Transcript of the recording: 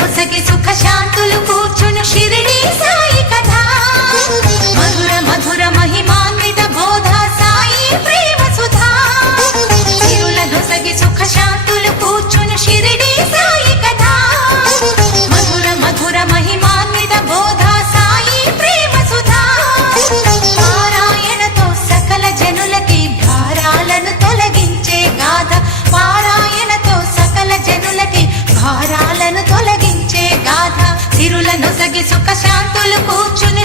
నొసగి సుఖ శాంతులు కూర్చును షిరిడి సాయి కథ మధుర మధుర మహిమాన్విత బోధ సాయి ప్రేమ సుధా సిరుల నొసగి సుఖ శాంతులు కూర్చును షిరిడి సాయి కథ మధుర మధుర మహిమాన్విత బోధ సాయి ప్రేమ సుధా పారాయణతో సకల జనులకి భారాలను తొలగించే గాథ పారాయణతో సకల జనులకి భారాలను తొలగించే గాథ సిరుల నొసగి సుఖ శాంతులు కూర్చును